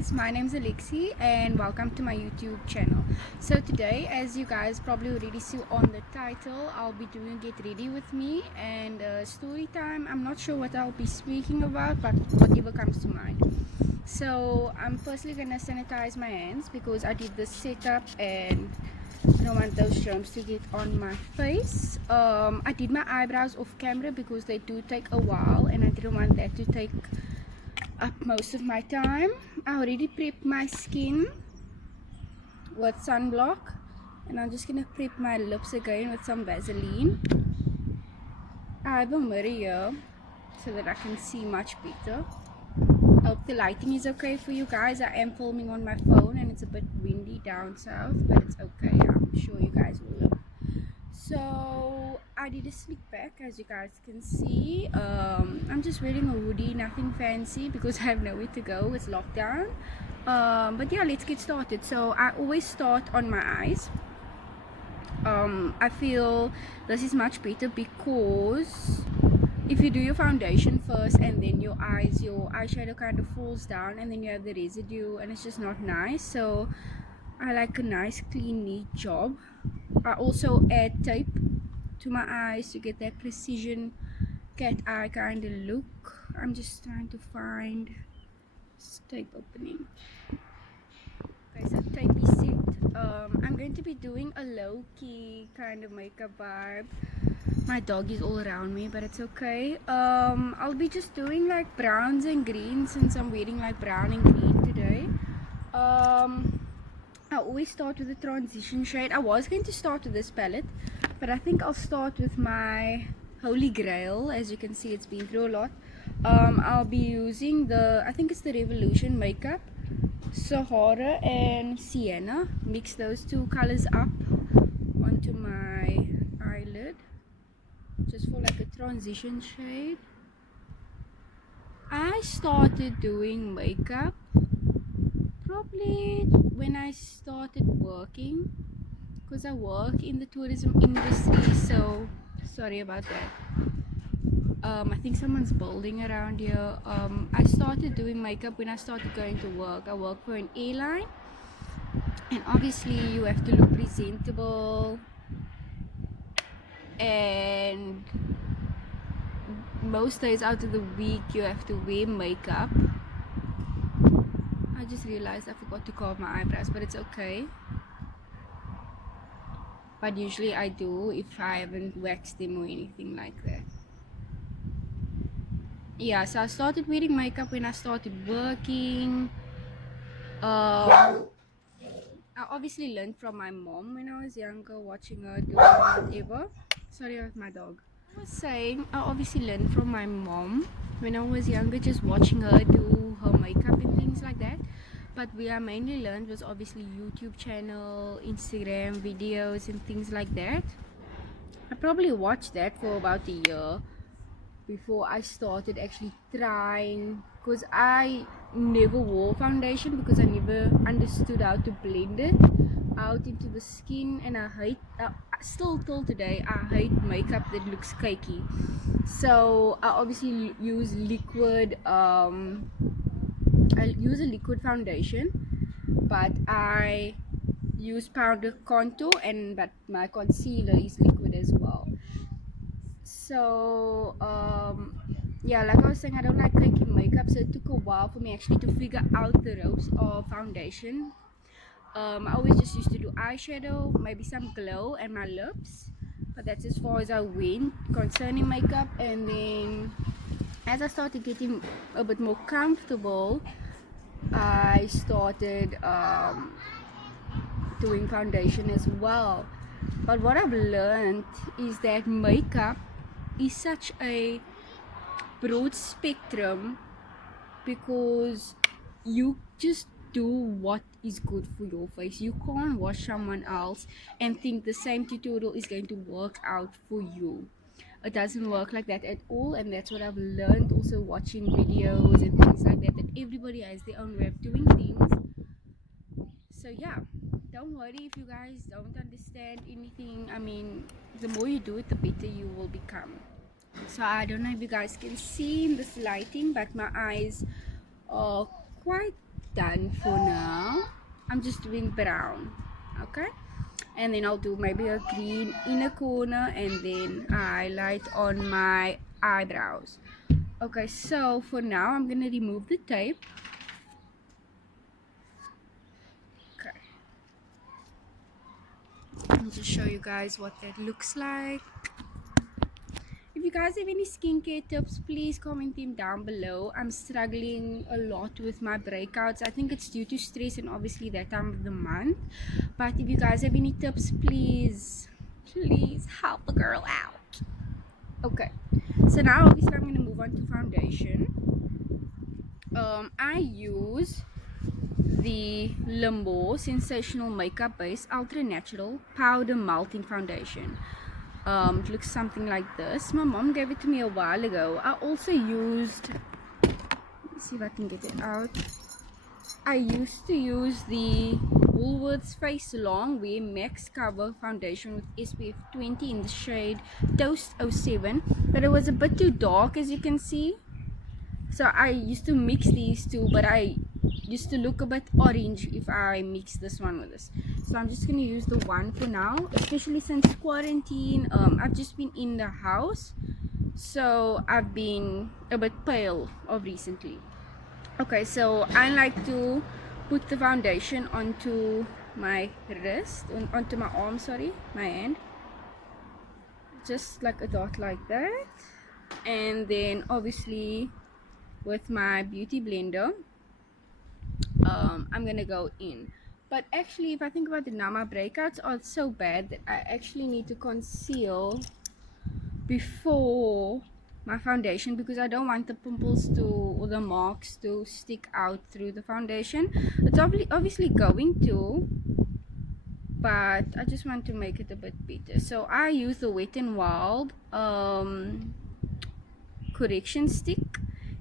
guys, my name is Alexi and welcome to my YouTube channel. So today, as you guys probably already see on the title, I'll be doing Get Ready With Me and story time. I'm not sure what I'll be speaking about, but whatever comes to mind. So I'm firstly gonna sanitize my hands because I did this setup and I don't want those germs to get on my face. I did my eyebrows off camera because they do take a while and I didn't want that to take up most of my time. I already prepped my skin with sunblock and I'm just gonna prep my lips again with some Vaseline. I have a mirror here so that I can see much better. I hope the lighting is okay for you guys. I am filming on my phone and it's a bit windy down south, but it's okay. I'm sure you guys will love. So I did a sneak back, as you guys can see. I'm just wearing a hoodie, nothing fancy because I have nowhere to go. It's lockdown. But yeah, let's get started. So I always start on my eyes. I feel this is much better because if you do your foundation first and then your eyes, your eyeshadow kind of falls down and then you have the residue and it's just not nice. So I like a nice clean neat job. I also add tape to my eyes to get that precision cat eye kind of look. I'm just trying to find this tape opening. Okay, so tape is set. I'm going to be doing a low-key kind of makeup vibe. My dog is all around me, but it's okay. I'll be just doing like browns and greens since I'm wearing like brown and green today. I always start with a transition shade. I was going to start with this palette, but I think I'll start with my holy grail. As you can see, it's been through a lot. I'll be using I think it's the Revolution Makeup Sahara and Sienna. Mix those two colors up onto my eyelid just for like a transition shade. I started doing makeup probably when I started working, because I work in the tourism industry. So sorry about that. I think someone's building around here. I started doing makeup when I started going to work. I work for an airline and obviously you have to look presentable and most days out of the week you have to wear makeup. I just realized I forgot to carve my eyebrows, but it's okay. But usually I do if I haven't waxed them or anything like that. Yeah, so I started wearing makeup when I started working. I obviously learned from my mom when I was younger, watching her do whatever. Sorry about my dog. I was saying I obviously learned from my mom when I was younger, just watching her do her makeup and things like that. But where I mainly learned was obviously YouTube channel, Instagram videos and things like that. I probably watched that for about a year before I started actually trying, because I never wore foundation because I never understood how to blend it out into the skin, and I hate still till today I hate makeup that looks cakey. So I obviously use liquid I use a liquid foundation, but I use powder contour but my concealer is liquid as well. So yeah, like I was saying, I don't like cakey makeup, so it took a while for me actually to figure out the ropes of foundation. I always just used to do eyeshadow, maybe some glow and my lips, but that's as far as I went concerning makeup. And then as I started getting a bit more comfortable, I started doing foundation as well. But what I've learned is that makeup is such a broad spectrum because you just do what is good for your face. You can't watch someone else and think the same tutorial is going to work out for you. It doesn't work like that at all, and that's what I've learned also watching videos and things like that, that everybody has their own way of doing things. So yeah, don't worry if you guys don't understand anything. I mean, the more you do it, the better you will become. So I don't know if you guys can see in this lighting, but my eyes are quite done for now. I'm just doing brown, okay, and then I'll do maybe a green inner corner and then highlight on my eyebrows. Okay, so for now I'm gonna remove the tape. Okay, I'll just show you guys what that looks like. If you guys have any skincare tips, please comment them down below. I'm struggling a lot with my breakouts. I think it's due to stress and obviously that time of the month. But if you guys have any tips, please help a girl out. Okay, so now obviously I'm going to move on to foundation. I use the Limbo Sensational Makeup Base Ultra Natural Powder Melting Foundation. It looks something like this. My mom gave it to me a while ago. I also used, let me see if I can get it out. I used to use the Woolworths Longwear Max Cover Foundation with SPF 20 in the shade Toast 07, but it was a bit too dark, as you can see. So I used to mix these two, but I used to look a bit orange if I mix this one with this. So I'm just gonna use the one for now, especially since quarantine. I've just been in the house, so I've been a bit pale of recently. Okay, so I like to put the foundation onto my wrist, onto my arm, sorry, my hand, just like a dot like that, and then obviously with my beauty blender I'm gonna go in. But actually, if I think about it now, my breakouts are so bad that I actually need to conceal before my foundation, because I don't want the pimples to, or the marks to, stick out through the foundation. It's obviously going to, but I just want to make it a bit better. So I use the Wet n Wild correction stick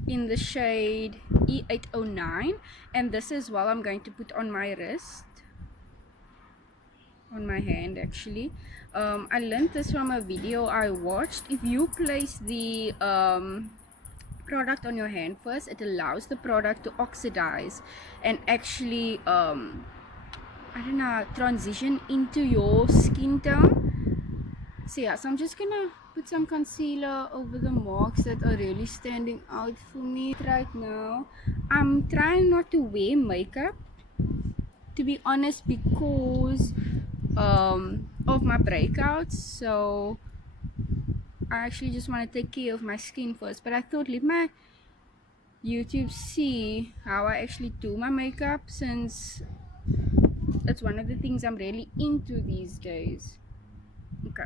in the shade E809, and this as well I'm going to put on my wrist, on my hand actually. I learned this from a video I watched. If you place the product on your hand first, it allows the product to oxidize and actually I don't know, transition into your skin tone. So yeah, so I'm just gonna put some concealer over the marks that are really standing out for me right now. I'm trying not to wear makeup, to be honest, because of my breakouts. So I actually just want to take care of my skin first, but I thought let my YouTube see how I actually do my makeup, since it's one of the things I'm really into these days. Okay,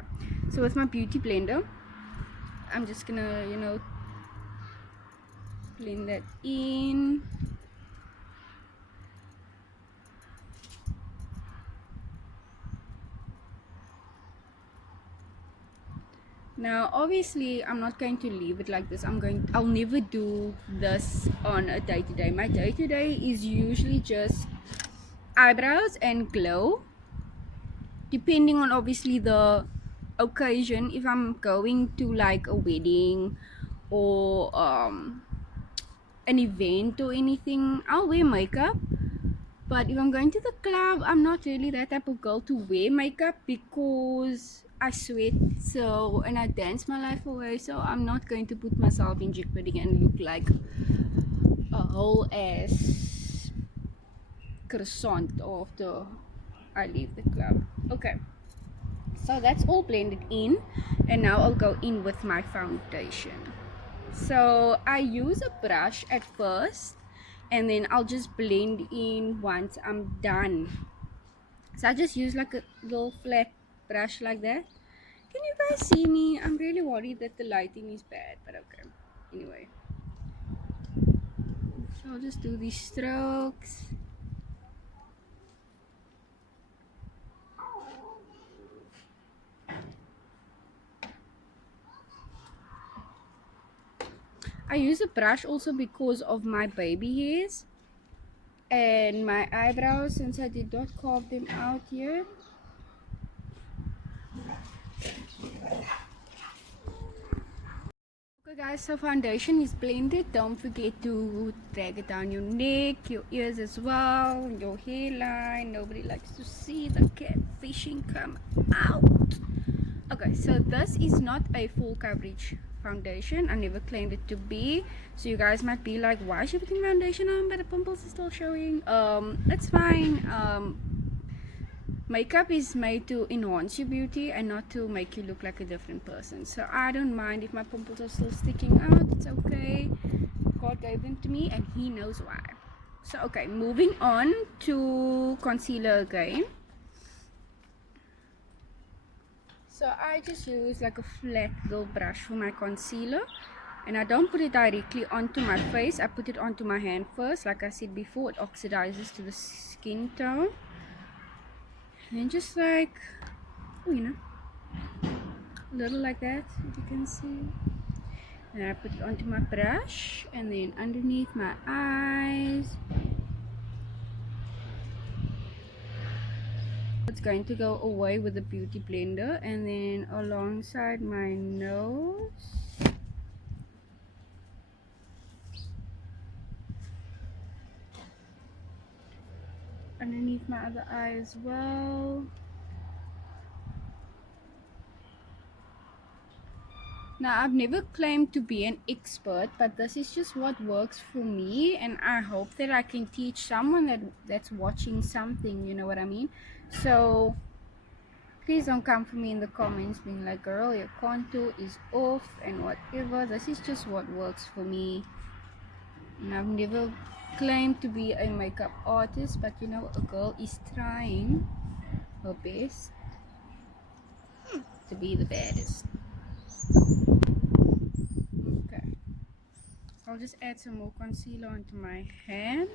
so with my beauty blender I'm just gonna, you know, blend that in. Now obviously I'm not going to leave it like this. I'll never do this on a day-to-day. My day-to-day is usually just eyebrows and glow, depending on obviously the occasion. If I'm going to like a wedding or an event or anything, I'll wear makeup. But if I'm going to the club, I'm not really that type of girl to wear makeup, because I sweat so, and I dance my life away, so I'm not going to put myself in jeopardy and look like a whole ass croissant after I leave the club. Okay, so that's all blended in, and now I'll go in with my foundation. So I use a brush at first, and then I'll just blend in once I'm done. So I just use like a little flat brush like that. Can you guys see me? I'm really worried that the lighting is bad, but okay. Anyway, so I'll just do these strokes. I use a brush also because of my baby hairs and my eyebrows, since I did not carve them out yet. Okay, So guys, so foundation is blended. Don't forget to drag it down your neck, your ears as well, your hairline. Nobody likes to see the catfishing come out. Okay, so this is not a full coverage foundation. I never claimed it to be. So you guys might be like, why is she putting foundation on but the pimples is still showing? It's fine. Makeup is made to enhance your beauty and not to make you look like a different person. So I don't mind if my pimples are still sticking out. It's okay. God gave them to me and he knows why. So okay, moving on to concealer again. So I just use like a flat little brush for my concealer, and I don't put it directly onto my face. I put it onto my hand first. Like I said before, it oxidizes to the skin tone. And then just like, you know, a little like that, if you can see. And I put it onto my brush, and then underneath my eyes. It's going to go away with the beauty blender, and then alongside my nose. Underneath my other eye as well. Now I've never claimed to be an expert, but this is just what works for me, and I hope that I can teach someone that's watching something, you know what I mean? So please don't come for me in the comments being like, girl, your contour is off and whatever. This is just what works for me, and I've never claimed to be a makeup artist, but you know, a girl is trying her best to be the baddest. Okay, I'll just add some more concealer onto my hand.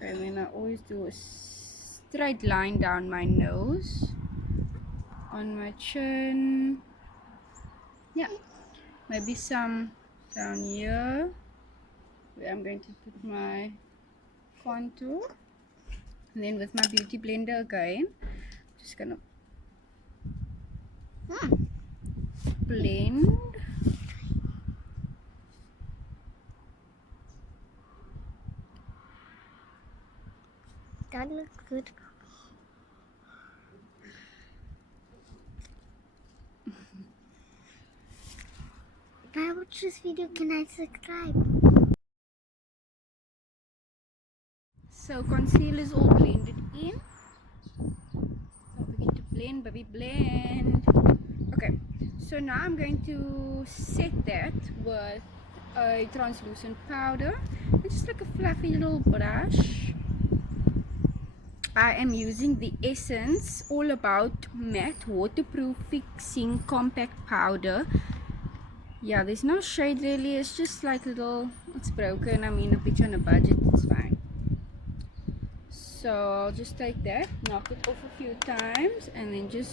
And then I always do a straight line down my nose, on my chin, yeah, maybe some down here where I'm going to put my contour. And then with my beauty blender again, just gonna blend. That looks good. If I watch this video, can I subscribe? So concealer is all blended in. Don't forget to blend, baby, blend. Okay, so now I'm going to set that with a translucent powder. It's just like a fluffy little brush. I am using the Essence All About Matte Waterproof Fixing Compact Powder. Yeah, there's no shade really, it's just like a little, it's broken, I mean a bitch on a budget, it's fine. So I'll just take that, knock it off a few times, and then just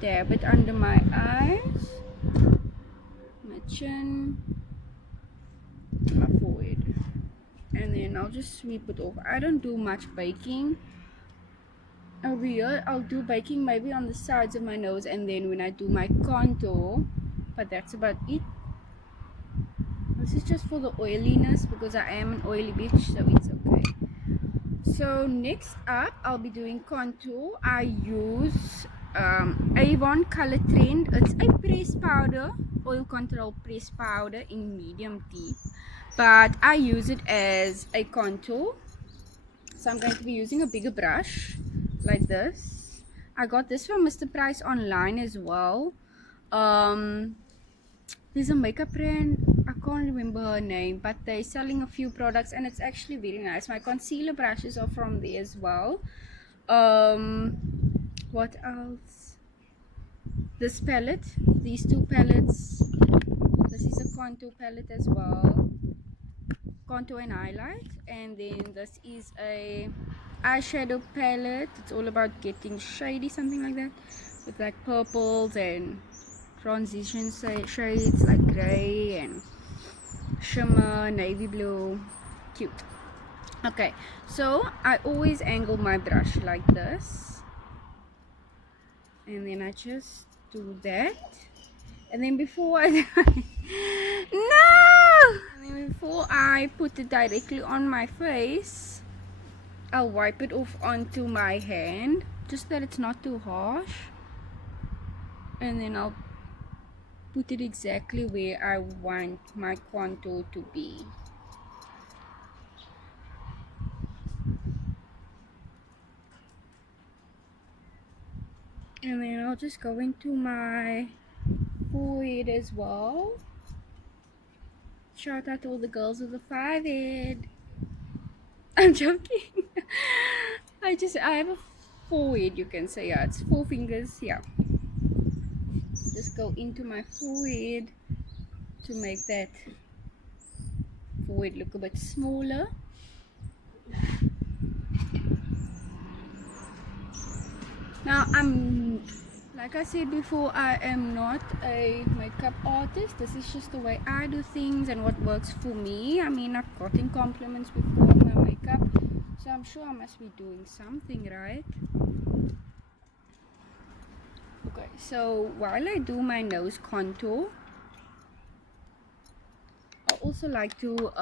dab it under my eyes, my chin, my forehead, and then I'll just sweep it off. I don't do much baking over here. I'll do baking maybe on the sides of my nose, and then when I do my contour, but that's about it. This is just for the oiliness because I am an oily bitch, so it's okay. So next up, I'll be doing contour. I use AVON Color Trend. It's a press powder, oil control press powder in medium deep, but I use it as a contour. So I'm going to be using a bigger brush like this. I got this from Mr. Price online as well. There's a makeup brand, I can't remember her name, but they're selling a few products and it's actually very nice. My concealer brushes are from there as well. What else? This palette, these two palettes. This is a contour palette as well, contour and highlight. And then this is a eyeshadow palette. It's all about getting shady, something like that, with like purples and transition shades like gray and shimmer, navy blue. Cute. Okay, so I always angle my brush like this, and then I just do that, and then before I no, and then before I put it directly on my face, I'll wipe it off onto my hand, just that it's not too harsh, and then I'll put it exactly where I want my contour to be. And then I'll just go into my forehead as well. Shout out to all the girls with the 5-head. I'm joking. I have a forehead, you can say. Yeah, it's 4 fingers. Yeah, just go into my forehead to make that forehead look a bit smaller. Now, like I said before, I am not a makeup artist. This is just the way I do things and what works for me. I mean, I've gotten compliments before on my makeup, so I'm sure I must be doing something right. Okay, so while I do my nose contour, I also like to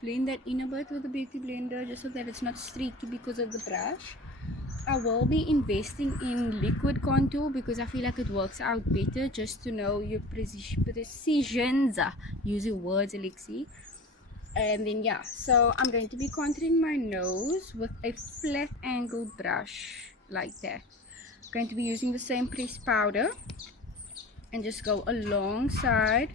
blend that in a bit with the beauty blender, just so that it's not streaky because of the brush. I will be investing in liquid contour because I feel like it works out better, just to know your precisions. Use your words, Alexi. And then yeah, so I'm going to be contouring my nose with a flat angle brush like that. I'm going to be using the same pressed powder and just go alongside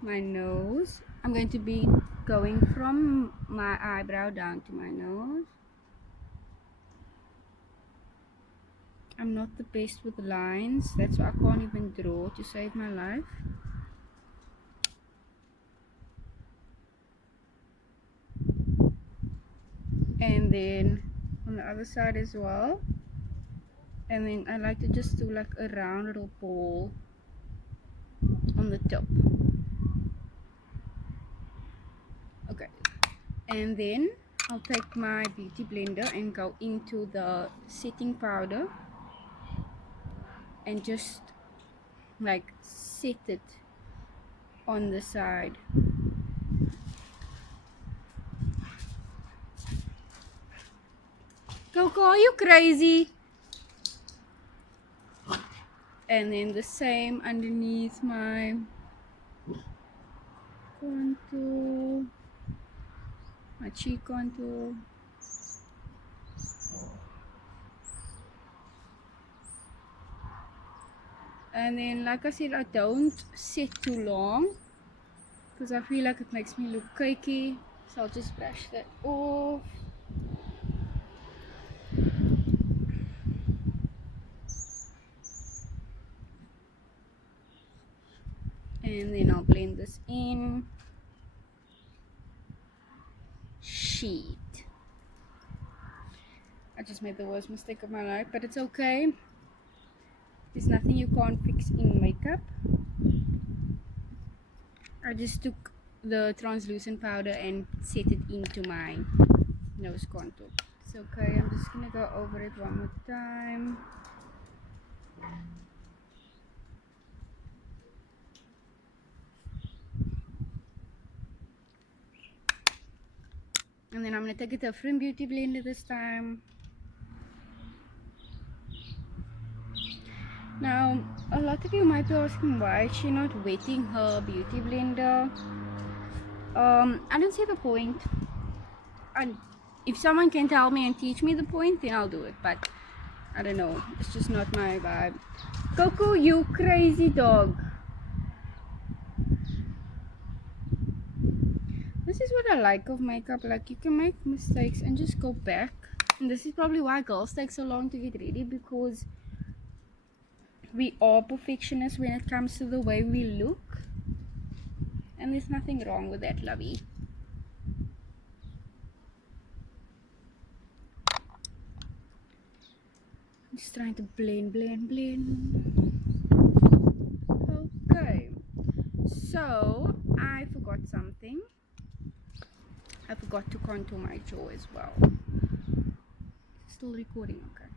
my nose. I'm going to be going from my eyebrow down to my nose. I'm not the best with lines, that's why I can't even draw to save my life. And then on the other side as well. And then I like to just do like a round little ball on the top. Okay, and then I'll take my beauty blender and go into the setting powder and just like set it on the side. Coco, are you crazy? And then the same underneath my contour, my cheek contour. And then, like I said, I don't set too long because I feel like it makes me look cakey, so I'll just brush that off. And then I'll blend this in. Sheet. I just made the worst mistake of my life, but it's okay. There's nothing you can't fix in makeup. I just took the translucent powder and set it into my nose contour. It's okay, I'm just gonna go over it one more time. And then I'm gonna take a different beauty blender this time. Now, a lot of you might be asking why is she not wetting her beauty blender. I don't see the point. And if someone can tell me and teach me the point, then I'll do it, but I don't know, it's just not my vibe. Coco, you crazy dog. This is what I like of makeup, like you can make mistakes and just go back. And this is probably why girls take so long to get ready, because we are perfectionists when it comes to the way we look, and there's nothing wrong with that, lovey. I'm just trying to blend. Okay, so I forgot something. I forgot to contour my jaw as well. Still recording, okay.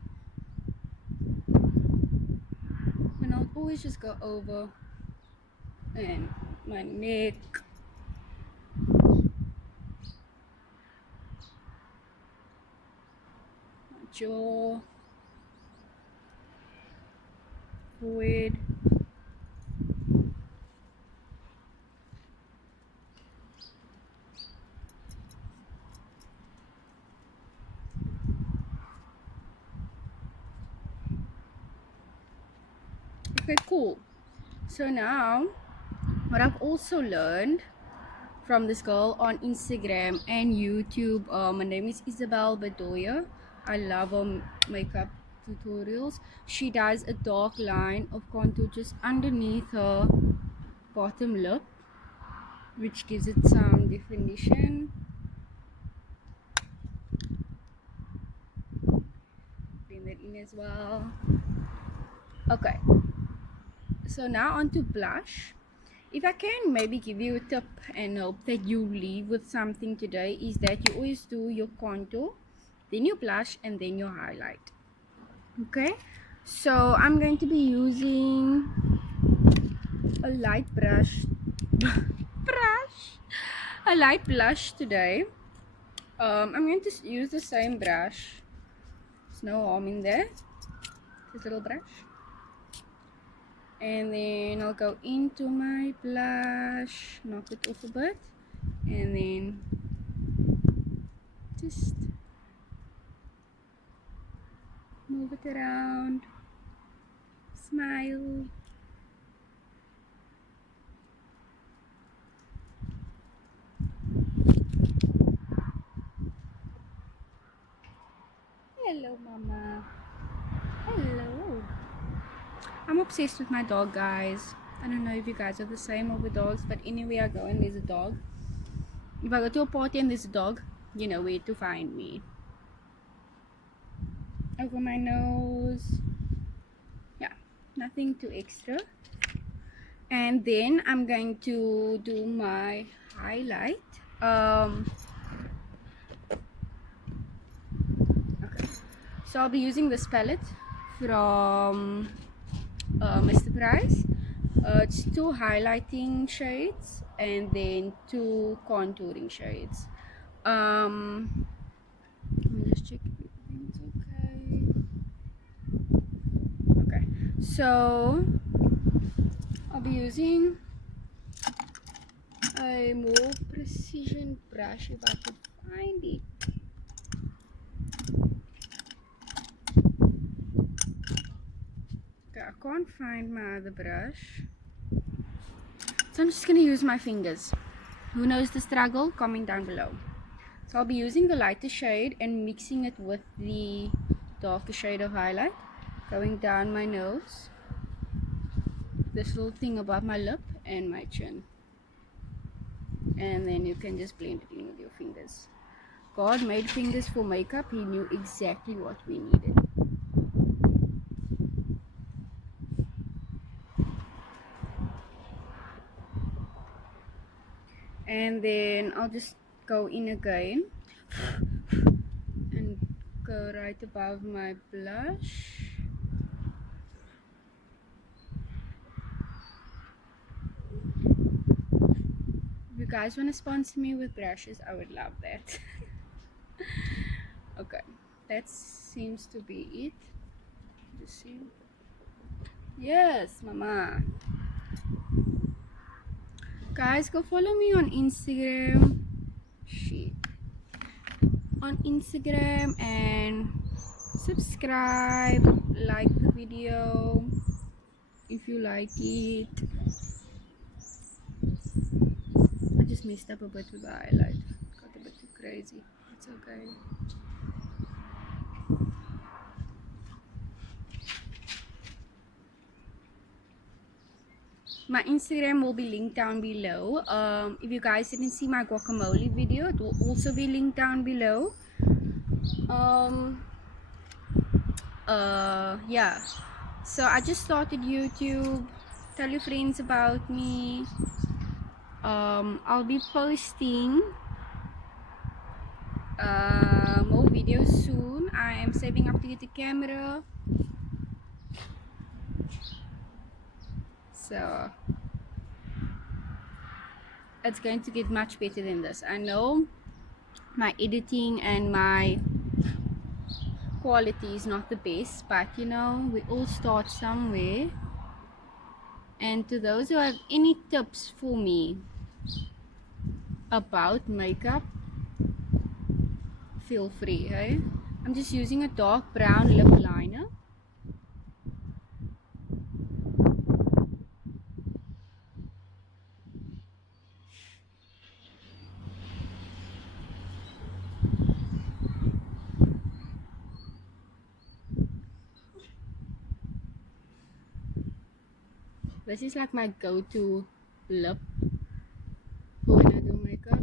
and I'll always just go over and my neck, my jaw, forehead, okay, cool. So now what I've also learned from this girl on Instagram and YouTube, her name is Isabel Bedoya. I love her makeup tutorials. She does a dark line of contour just underneath her bottom lip, which gives it some definition. Bring that in as well. Okay, so now on to blush. If I can maybe give you a tip and hope that you leave with something today, is that you always do your contour, then your blush, and then your highlight. Okay, so I'm going to be using a light a light blush today. I'm going to use the same brush. There's no harm in there. This little brush. And then I'll go into my blush, knock it off a bit, and then just move it around, smile. Hello, mama. Hello. I'm obsessed with my dog, guys. I don't know if you guys are the same over dogs, but anywhere I go and there's a dog, if I go to a party and there's a dog, you know where to find me. Over my nose. Yeah, nothing too extra. And then I'm going to do my highlight. Okay, so I'll be using this palette from Mr. Price. It's 2 highlighting shades and then 2 contouring shades. Let me just check if everything's okay. Okay, so I'll be using a more precision brush if I could find it. Okay, I can't find my other brush, so I'm just gonna use my fingers. Who knows the struggle? Comment down below. So I'll be using the lighter shade and mixing it with the darker shade of highlight, going down my nose, this little thing above my lip and my chin, and then you can just blend it in with your fingers. God made fingers for makeup. He knew exactly what we needed. And then I'll just go in again and go right above my blush. If you guys want to sponsor me with brushes, I would love that. Okay, that seems to be it. Just see. Yes, mama. Guys, go follow me on Instagram. Shit. On Instagram and subscribe, like the video if you like it. I just messed up a bit with the highlight. Got a bit too crazy. It's okay. My Instagram will be linked down below. If you guys didn't see my guacamole video, it will also be linked down below. Yeah, so I just started YouTube. Tell your friends about me. I'll be posting more videos soon. I am saving up to get a camera. So it's going to get much better than this. I know my editing and my quality is not the best, but you know, we all start somewhere. And to those who have any tips for me about makeup, feel free. Hey, I'm just using a dark brown lip liner. This is like my go-to lip for when I do makeup.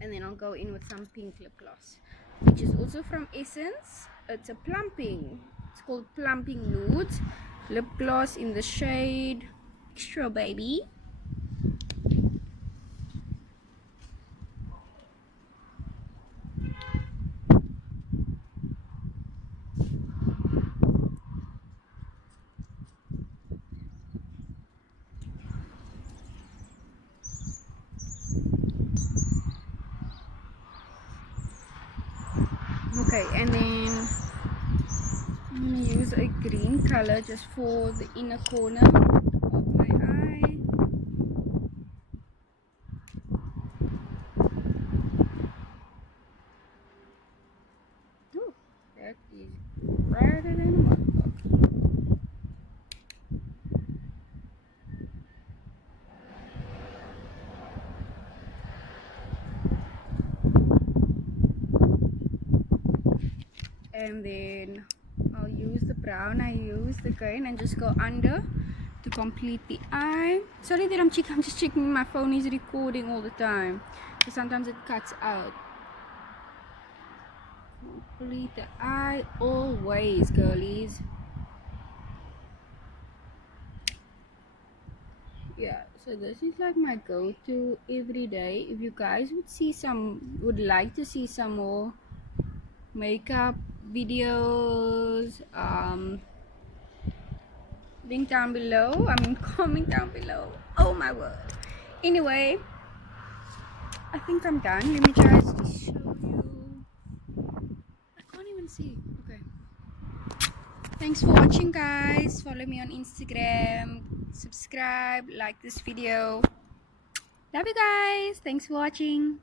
And then I'll go in with some pink lip gloss, which is also from Essence. It's a plumping. It's called Plumping Nudes lip gloss in the shade Extra Baby. Okay, and then I'm gonna use a green color just for the inner corner of my eye. Oh, that is brighter than a motherfucker. And then I'll use the brown I used again and just go under to complete the eye. Sorry that I'm just checking my phone is recording all the time, so sometimes it cuts out. Complete the eye always, girlies. Yeah, so this is like my go-to every day. If you guys would like to see some more makeup videos, link down below. Comment down below. Oh my word. Anyway, I think I'm done. Let me just show you. I can't even see. Okay. Thanks for watching, guys. Follow me on Instagram. Subscribe. Like this video. Love you guys. Thanks for watching.